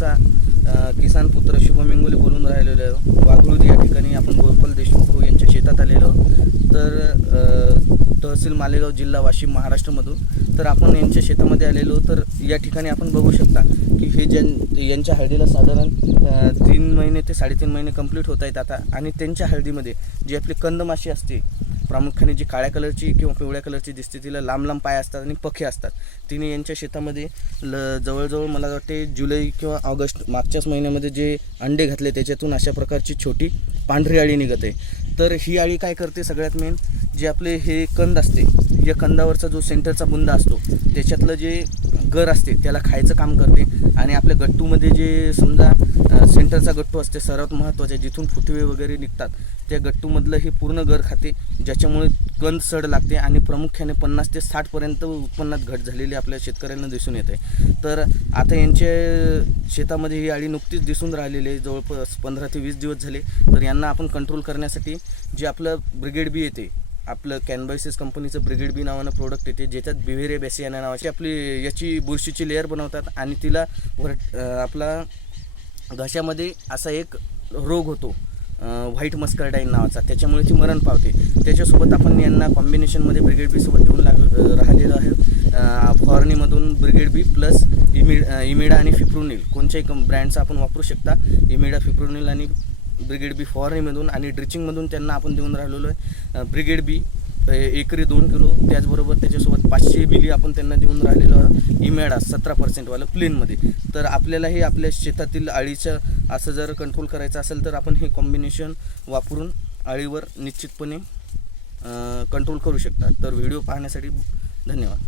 तुमचा किसान पुत्र शुभम इंगोले बोलून राहिलेलो आहे. या ठिकाणी आपण गोपाल देशमुख भाऊ यांच्या शेतात आलेलो तर तहसील मालेगाव जिल्हा वाशिम महाराष्ट्रामधून. तर आपण यांच्या शेतामध्ये आलेलो तर या ठिकाणी आपण बघू शकता की हे ज्यां यांच्या हळदीला साधारण तीन महिने ते साडेतीन महिने कंप्लीट होत आहेत आता. आणि त्यांच्या हळदीमध्ये जी आपली कंदमाशी असते प्रामुख्याने जी काळ्या कलरची किंवा पिवळ्या कलरची दिसते तिला लांब लांब पाय असतात आणि पखे असतात. तिने यांच्या शेतामध्ये ल जवळजवळ मला वाटते जुलै किंवा ऑगस्ट मागच्याच महिन्यामध्ये जे अंडे घातले त्याच्यातून अशा प्रकारची छोटी पांढरी अळी निघत आहे. तर ही अळी काय करते सगळ्यात मेन जे आपले हे कंद असते या कंदावरचा जो सेंटरचा बुंदा असतो त्याच्यातलं जे गर असते त्याला खायचं काम करते. आणि आपल्या गट्टूमध्ये जे समजा सेंटरचा गट्टू असते सर्वात महत्त्वाचे जिथून फुटवे वगैरे निघतात त्या गट्टूमधलं हे पूर्ण गर खाते ज्याच्यामुळे कंद सड लागते आणि प्रामुख्याने पन्नास ते साठपर्यंत उत्पन्नात घट झालेली आपल्या शेतकऱ्यांना दिसून येते. तर आता यांच्या शेतामध्ये ही अळी नुकतीच दिसून राहिलेली आहे. जवळपास पंधरा ते वीस दिवस झाले तर यांना आपण कंट्रोल करण्यासाठी जे आपलं ब्रिगेड बी येते आपलं कॅनबायसिस कंपनीचं ब्रिगेड बी नावानं प्रोडक्ट येते ज्याच्यात बिव्हेरे बेसियाना नावाची आपली याची बुरशीची लेअर बनवतात आणि तिला वर आपला घशामध्ये असा एक रोग होतो व्हाईट मस्करडाईन नावाचा. त्याच्यामुळे ती मरण पावते. त्याच्यासोबत आपण यांना कॉम्बिनेशनमध्ये ब्रिगेड बीसोबत देऊन लाग राहिलेलं राहिलेलो आहे. फॉरनीमधून ब्रिगेड बी प्लस इमिड इमिडा आणि फिप्रोनिल कोणत्याही कं ब्रँडचा आपण वापरू शकता. इमिडा फिप्रोनिल आणि ब्रिगेड बी फवारणीमधून आणि ड्रिचिंगमधून त्यांना आपण देऊन राहिलेलो आहे. ब्रिगेड बी एकरी दोन किलो त्याचबरोबर त्याच्यासोबत पाचशे मिली आपण त्यांना देऊन राहिलेलो इमेडा सतरा पर्सेंटवालं प्लेनमध्ये. तर आपल्यालाही आपल्या शेतातील अळीचं असं जर कंट्रोल करायचं असेल तर आपण हे कॉम्बिनेशन वापरून अळीवर निश्चितपणे कंट्रोल करू शकता. तर व्हिडिओ पाहण्यासाठी धन्यवाद.